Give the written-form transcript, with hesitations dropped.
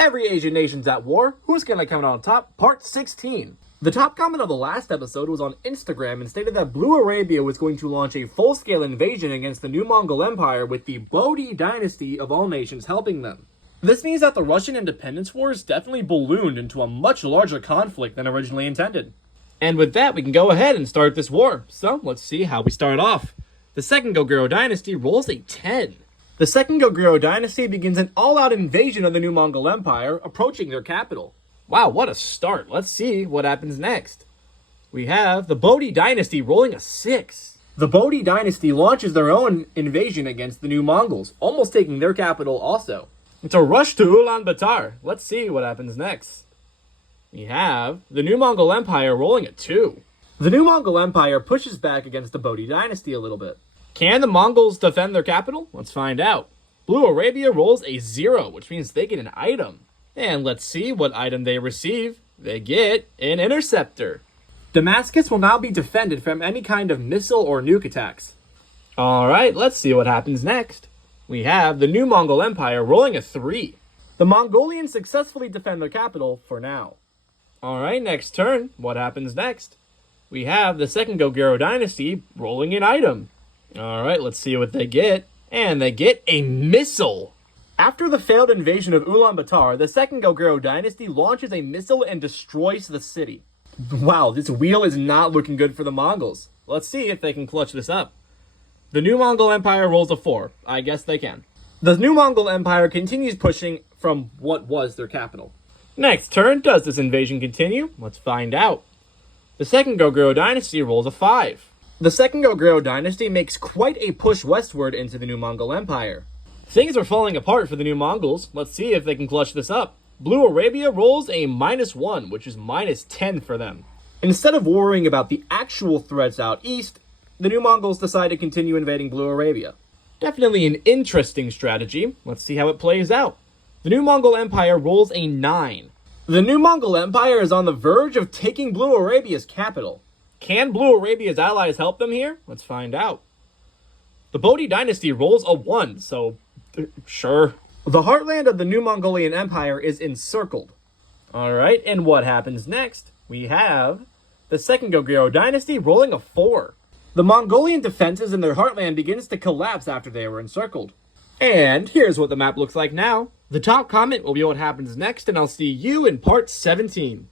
Every Asian nation's at war. Who's gonna come out on top? Part 16. The top comment of the last episode was on Instagram and stated that Blue Arabia was going to launch a full-scale invasion against the new Mongol Empire with the Bodhi dynasty of all nations helping them. This means that the Russian independence wars definitely ballooned into a much larger conflict than originally intended. And with that, we can go ahead and start this war. So, let's see how we start off. The second Goguryeo dynasty rolls a 10. The second Goguryeo dynasty begins an all-out invasion of the new Mongol Empire, approaching their capital. Wow, what a start. Let's see what happens next. We have the Bodhi dynasty rolling a 6. The Bodhi dynasty launches their own invasion against the new Mongols, almost taking their capital also. It's a rush to Ulaanbaatar. Let's see what happens next. We have the new Mongol Empire rolling a 2. The new Mongol Empire pushes back against the Bodhi dynasty a little bit. Can the Mongols defend their capital? Let's find out. Blue Arabia rolls a 0, which means they get an item. And let's see what item they receive. They get an interceptor. Damascus will now be defended from any kind of missile or nuke attacks. Alright, let's see what happens next. We have the new Mongol Empire rolling a 3. The Mongolians successfully defend their capital for now. Alright, next turn. What happens next? We have the second Goguryeo dynasty rolling an item. Alright, let's see what they get. And they get a missile. After the failed invasion of Ulaanbaatar, the second Goguryeo dynasty launches a missile and destroys the city. Wow, this wheel is not looking good for the Mongols. Let's see if they can clutch this up. The new Mongol Empire rolls a 4. I guess they can. The new Mongol Empire continues pushing from what was their capital. Next turn, does this invasion continue? Let's find out. The second Goguryeo dynasty rolls a 5. The second Goguryeo dynasty makes quite a push westward into the new Mongol Empire. Things are falling apart for the new Mongols. Let's see if they can clutch this up. Blue Arabia rolls a -1, which is -10 for them. Instead of worrying about the actual threats out east, the new Mongols decide to continue invading Blue Arabia. Definitely an interesting strategy. Let's see how it plays out. The new Mongol Empire rolls a 9. The new Mongol Empire is on the verge of taking Blue Arabia's capital. Can Blue Arabia's allies help them here? Let's find out. The Bodhi dynasty rolls a 1, so sure. The heartland of the new Mongolian Empire is encircled. Alright, and what happens next? We have the second Goguryeo dynasty rolling a 4. The Mongolian defenses in their heartland begins to collapse after they were encircled. And here's what the map looks like now. The top comment will be what happens next, and I'll see you in part 17.